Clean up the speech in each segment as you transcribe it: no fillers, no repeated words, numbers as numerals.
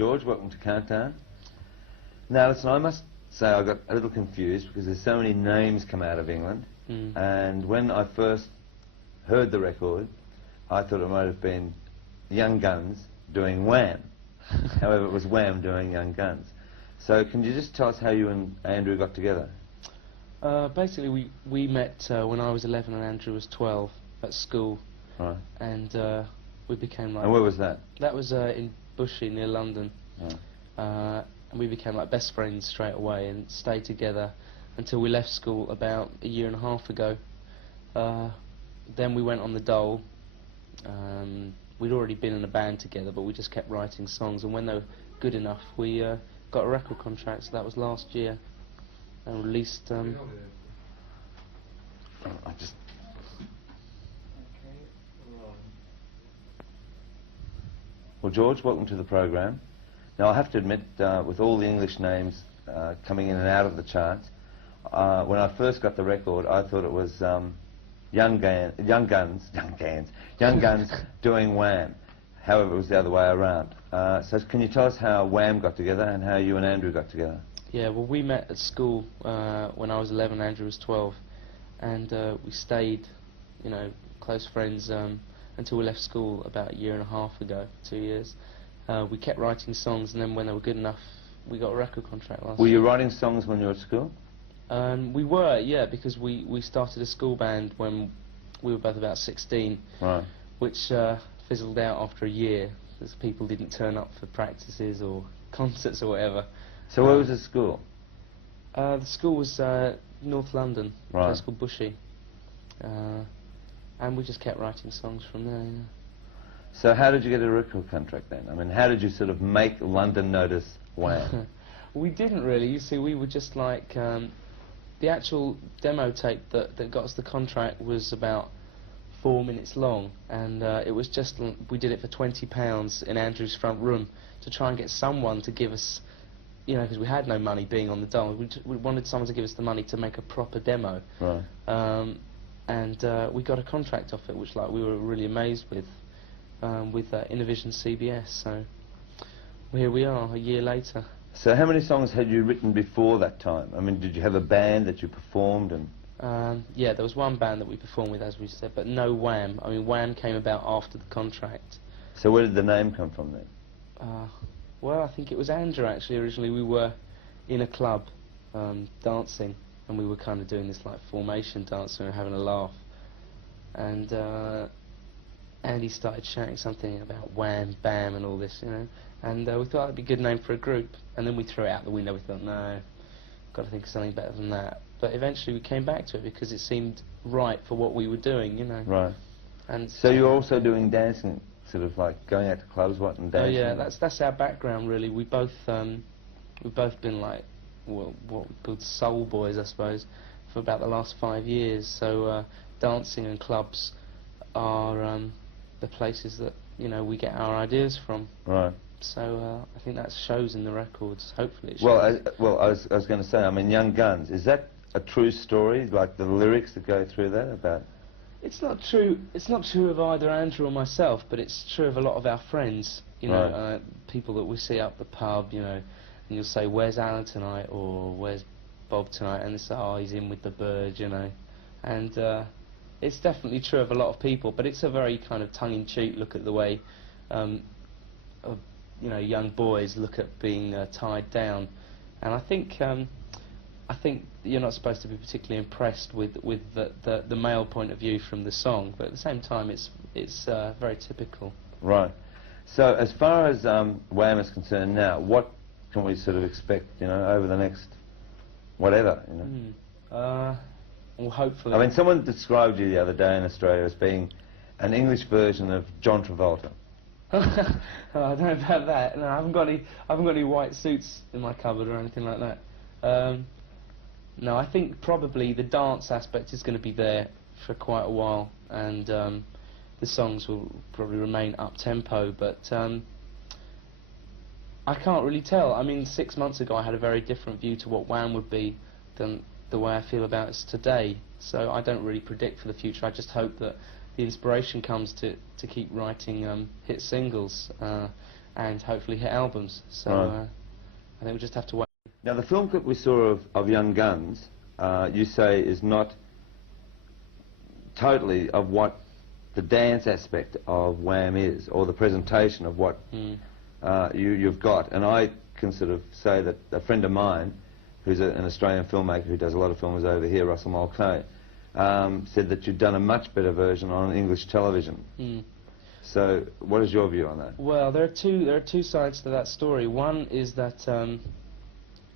George, welcome to Countdown. Now listen, I must say I got a little confused because there's so many names come out of England, and when I first heard the record, I thought it might have been Young Guns doing Wham. However, it was Wham doing Young Guns. So can you just tell us how you and Andrew got together? Basically, we met when I was 11 and Andrew was 12 at school. Right. And we became like... And where was that? That was in Bushey, near London. Right. And we became like best friends straight away and stayed together until we left school about a year and a half ago. Then we went on the dole. We'd already been in a band together, but we just kept writing songs, and when they were good enough, we got a record contract, so that was last year, and released... Well, George, welcome to the program. Now, I have to admit, with all the English names coming in and out of the charts, when I first got the record, I thought it was Young Guns doing Wham. However, it was the other way around. So can you tell us how Wham got together and how you and Andrew got together? Yeah, well, we met at school when I was 11, Andrew was 12, and we stayed, you know, close friends until we left school about a year and a half ago, 2 years. We kept writing songs, and then when they were good enough, we got a record contract last year. Were you writing songs when you were at school? We were, yeah, because we started a school band when we were both about 16, right, which fizzled out after a year, because people didn't turn up for practices or concerts or whatever. So where was the school? The school was North London, right, a place called Bushey. And we just kept writing songs from there, yeah. So how did you get a record contract then? I mean, how did you sort of make London notice Wham? We didn't really. You see, we were just like... the actual demo tape that got us the contract was about 4 minutes long, and it was just... we did it for £20 in Andrew's front room to try and get someone to give us... You know, because we had no money being on the dole. We wanted someone to give us the money to make a proper demo. Right. And we got a contract off it, which like we were really amazed with Innovision CBS. So here we are, a year later. So how many songs had you written before that time? I mean, did you have a band that you performed and... yeah, there was one band that we performed with, as we said, but no Wham. I mean, Wham came about after the contract. So where did the name come from then? Well, I think it was Andrew, actually. Originally we were in a club dancing, and we were kind of doing this like formation dance and having a laugh. And Andy started shouting something about Wham, Bam and all this, you know. And we thought it'd be a good name for a group, and then we threw it out the window. We thought, no, got to think of something better than that. But eventually we came back to it because it seemed right for what we were doing, you know. Right. And so you're also doing dancing, sort of like going out to clubs, what, and dancing? Oh yeah, that's our background really. We've both been like, well, what we called soul boys, I suppose, for about the last 5 years. So dancing and clubs are the places that, you know, we get our ideas from. Right. So I think that shows in the records. Hopefully it shows. Well, I was going to say, I mean, Young Guns, is that a true story, like the lyrics that go through that about? It's not true. It's not true of either Andrew or myself, but it's true of a lot of our friends. You know, right, people that we see up the pub. You know, and you'll say, "Where's Alan tonight?" or "Where's Bob tonight?" And they say, "Oh, he's in with the bird," you know. And it's definitely true of a lot of people, but it's a very kind of tongue-in-cheek look at the way you know, young boys look at being tied down. And I think you're not supposed to be particularly impressed with the male point of view from the song, but at the same time it's very typical. Right. So as far as Wham is concerned now, what can we sort of expect, you know, over the next whatever, you know? Well, hopefully... I mean, someone described you the other day in Australia as being an English version of John Travolta. Oh, I don't know about that. No, I haven't got any white suits in my cupboard or anything like that. No, I think probably the dance aspect is going to be there for quite a while, and the songs will probably remain up-tempo, but I can't really tell. I mean, 6 months ago I had a very different view to what Wham would be than the way I feel about it today, so I don't really predict for the future. I just hope that the inspiration comes to keep writing hit singles, and hopefully hit albums. So I think we just have to wait. Now the film clip we saw of Young Guns, you say is not totally of what the dance aspect of WHAM is, or the presentation of what you've got. And I can sort of say that a friend of mine, who's an Australian filmmaker who does a lot of films over here, Russell Mulcahy, said that you'd done a much better version on English television. So what is your view on that? Well, there are two sides to that story. One is that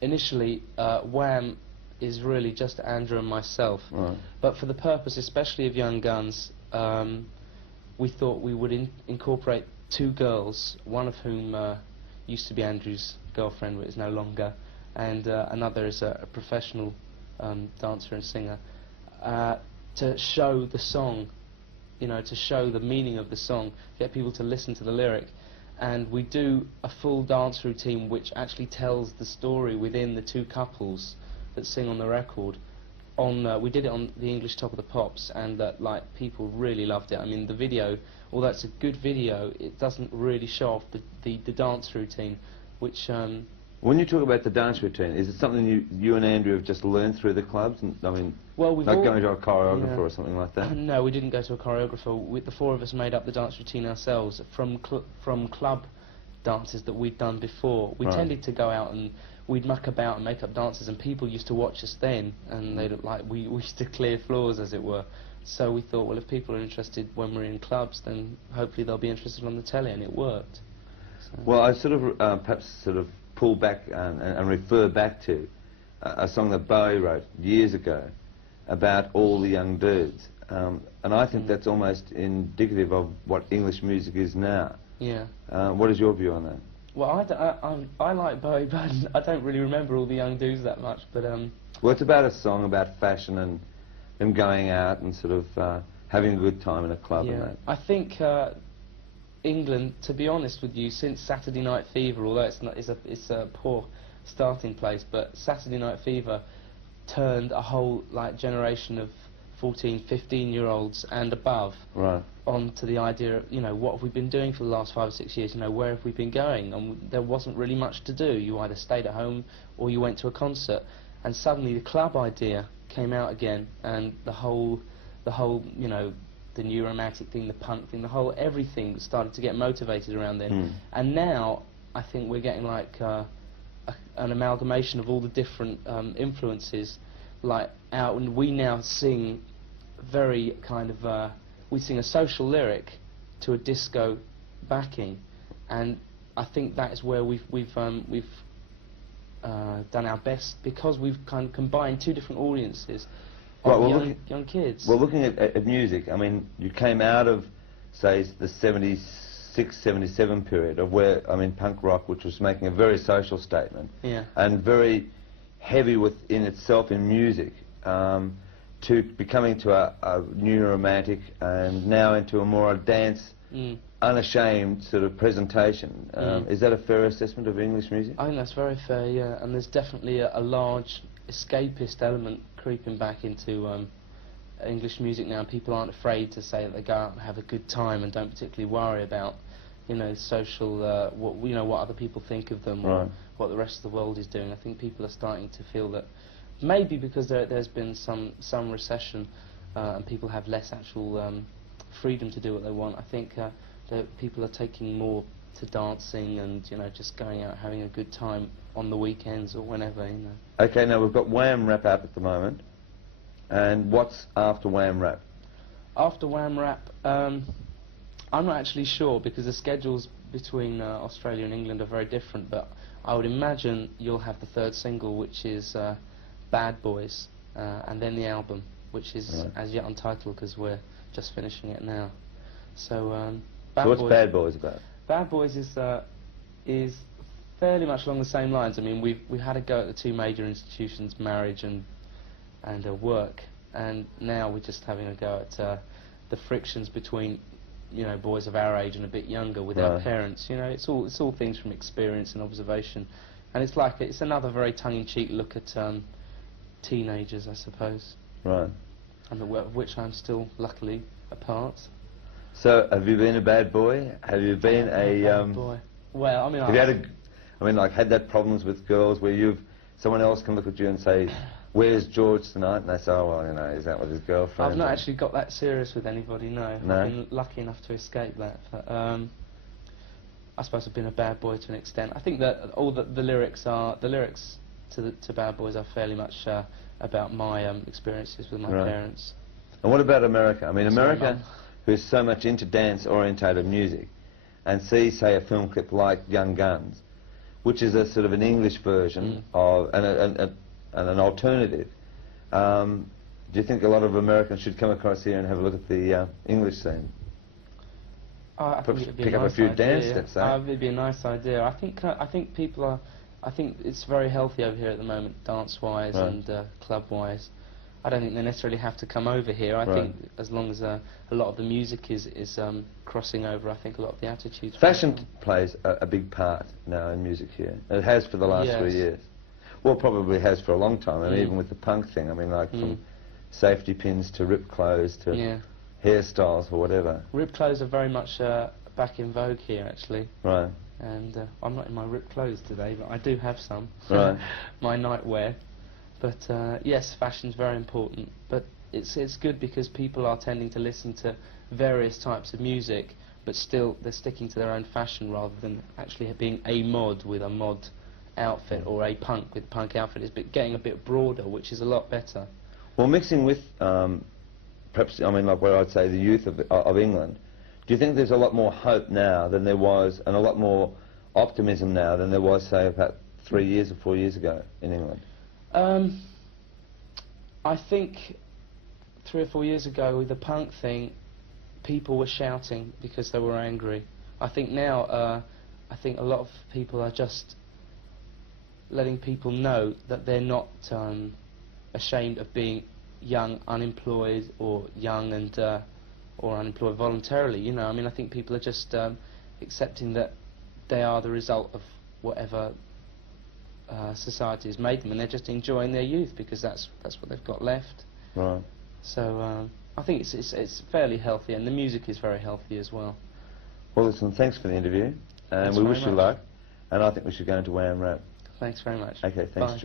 initially WHAM is really just Andrew and myself, but for the purpose especially of Young Guns, we thought we would incorporate two girls, one of whom used to be Andrew's girlfriend but is no longer, and another is a professional dancer and singer, to show the song, you know, to show the meaning of the song, get people to listen to the lyric. And we do a full dance routine which actually tells the story within the two couples that sing on the record. We did it on the English Top of the Pops, and like people really loved it. I mean, the video, although it's a good video, it doesn't really show off the dance routine, which. When you talk about the dance routine, is it something you and Andrew have just learned through the clubs? And, I mean, well, we've not going to a choreographer or something like that? No, we didn't go to a choreographer. The four of us made up the dance routine ourselves from club dances that we'd done before. We tended to go out and we'd muck about and make up dances, and people used to watch us then, and they looked like we used to clear floors, as it were. So we thought, well, if people are interested when we're in clubs, then hopefully they'll be interested on the telly, and it worked. So. Well, I sort of perhaps sort of pull back and refer back to a song that Bowie wrote years ago about all the young dudes, and I think that's almost indicative of what English music is now. Yeah. What is your view on that? Well, I like Bowie, but I don't really remember all the young dudes that much. But well, it's about a song about fashion and them going out and sort of having a good time in a club and that. I think England, to be honest with you, since Saturday Night Fever, although it's a poor starting place, but Saturday Night Fever turned a whole generation of 14, 15-year-olds and above onto the idea of, you know, what have we been doing for the last 5 or 6 years, you know, where have we been going? And there wasn't really much to do. You either stayed at home or you went to a concert. And suddenly the club idea came out again, and the whole, you know, the new romantic thing, the punk thing, everything started to get motivated around then. And now I think we're getting like an amalgamation of all the different influences out, and we now sing very kind of we sing a social lyric to a disco backing, and I think that is where we've done our best, because we've kind of combined two different audiences of young kids. Well, looking at music, I mean, you came out of, say, the 76, 77 period of where, I mean, punk rock, which was making a very social statement, and very heavy within itself in music, to becoming to a new romantic, and now into a more dance, unashamed sort of presentation. Is that a fair assessment of English music? I think that's very fair, yeah, and there's definitely a large escapist element creeping back into English music now. People aren't afraid to say that they go out and have a good time and don't particularly worry about, you know, social, what other people think of them, or what the rest of the world is doing. I think people are starting to feel that, maybe because there's been some recession and people have less actual freedom to do what they want. I think that people are taking more to dancing and, you know, just going out having a good time on the weekends or whenever, you know. Okay, now we've got WHAM Rap out at the moment, and what's after WHAM Rap? After WHAM Rap, I'm not actually sure, because the schedules between Australia and England are very different, but I would imagine you'll have the third single, which is Bad Boys, and then the album, which is as yet untitled because we're just finishing it now. So, what's Bad Boys about? Bad Boys is fairly much along the same lines. I mean, we've had a go at the two major institutions, marriage and work, and now we're just having a go at the frictions between, you know, boys of our age and a bit younger with our parents. You know, it's all things from experience and observation, and it's another very tongue-in-cheek look at teenagers, I suppose. Right. And of which I'm still luckily a part. So, have you been a bad boy? Have you been a bad boy? Well, I mean, Have you had like, had that problems with girls where someone else can look at you and say, "Where's George tonight?" And they say, "Oh, well, you know, he's out with his girlfriend." I've not actually got that serious with anybody, no. No? I've been lucky enough to escape that. But, I suppose I've been a bad boy to an extent. I think that all the lyrics to Bad Boys are fairly much about my experiences with my parents. And what about America? I mean, Sorry, America, Mum. who's so much into dance-orientated music, and sees, say, a film clip like Young Guns, which is a sort of an English version of and an alternative. Do you think a lot of Americans should come across here and have a look at the English scene? I think it'd be Pick a up a nice few idea. dance steps, eh? It'd be a nice idea. I think people are. I think it's very healthy over here at the moment, dance-wise and club-wise. I don't think they necessarily have to come over here. I think as long as a lot of the music is crossing over, I think a lot of the attitudes. Fashion plays a big part now in music here. It has for the last 3 years. Well, probably has for a long time. I mean, even with the punk thing. I mean, like from safety pins to ripped clothes to hairstyles or whatever. Ripped clothes are very much back in vogue here, actually. Right. And I'm not in my ripped clothes today, but I do have some. Right. My nightwear. But yes, fashion's very important. But it's good because people are tending to listen to various types of music, but still they're sticking to their own fashion rather than actually being a mod with a mod outfit or a punk with punk outfit. It's getting a bit broader, which is a lot better. Well, mixing with perhaps, I mean, like what I'd say, the youth of England, do you think there's a lot more hope now than there was, and a lot more optimism now than there was, say, about 3 years or 4 years ago in England? I think 3 or 4 years ago with the punk thing, people were shouting because they were angry. I think now, I think a lot of people are just letting people know that they're not ashamed of being young, unemployed, or young and or unemployed voluntarily. You know, I mean, I think people are just accepting that they are the result of whatever society has made them, and they're just enjoying their youth because that's what they've got left. Right. So I think it's fairly healthy, and the music is very healthy as well. Well, listen, thanks for the interview, and Thanks we very wish you much. luck, and I think we should go into WHAM Rap. Thanks very much. Okay, thanks. Bye.